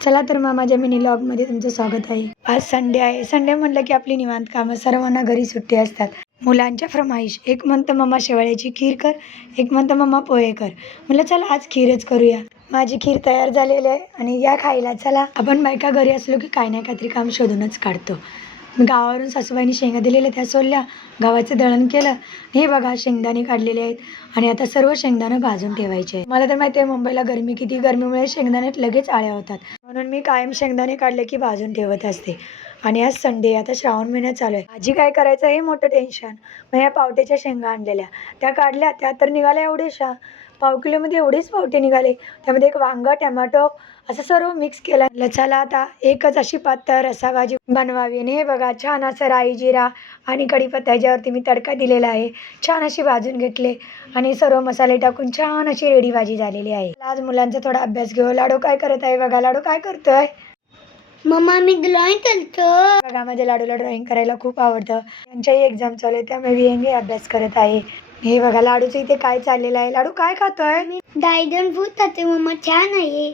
चला तर मग माझ्या मिनी व्लॉगमध्ये तुमचं स्वागत आहे। आज संडे आहे। संडे म्हटलं की आपली निवांत कामं, सर्वांना घरी सुट्टी असतात। मुलांच्या फरमाईश, एक म्हणतं मम्मा शेवाळ्याची खीर कर, एक म्हणतं मम्मा पोहे कर। म्हटलं चला आज खीरच करूया। माझी खीर तयार झालेली आहे आणि या खायला चला। आपण बायका घरी असलो की काही ना काहीतरी काम शोधूनच काढतो। मी गावावरून सासूबाईंनी शेंगा दिलेल्या त्या सोलल्या, गव्हाचं दळण केलं। हे बघा शेंगदाणे काढलेले आहेत आणि आता सर्व शेंगदाणे भाजून ठेवायचे आहे। मला तर माहिती आहे मुंबईला गरमी किती, गरमीमुळे शेंगदाण्यात लगेच आळ्या होतात, म्हणून मी कायम शेंगदाणे काढले की भाजून ठेवत असते। आणि आज संडे, आता श्रावण महिना चालू आहे। भाजी काय करायचं हे मोठं टेन्शन। मग या पावट्याच्या शेंगा आणलेल्या, त्या काढल्या, त्या तर निघाल्या एवढ्याशा, पाव किलोमध्ये एवढेच पावटे निघाले। त्यामध्ये एक वांगा, टमॅटो असं सर्व मिक्स केलं। चला आता एकच अशी पातळ रस्सा भाजी बनवावी। आणि हे बघा छान असं राई, जिरा आणि कढीपत्ता याच्यावरती मी तडका दिलेला आहे। छान अशी भाजून घेतले आणि सर्व मसाले टाकून छान अशी रेडी भाजी झालेली आहे। आज मुलांचा थोडा अभ्यास घेऊ। लाडू काय करत आहे बघा, लाडू काय करतोय? मम्मा मी ड्रॉइंग करतो। बघा माझ्या लाडूला ड्रॉइंग करायला खूप आवडतं। यांच्याही एक्झाम चालू आहे त्यामुळे विहंगी अभ्यास करत आहे। हे बघा लाडूचं इथे काय चाललेलं आहे। लाडू काय खातोय? ड्रॅगन फ्रूट खाते मम्मा, छान आहे।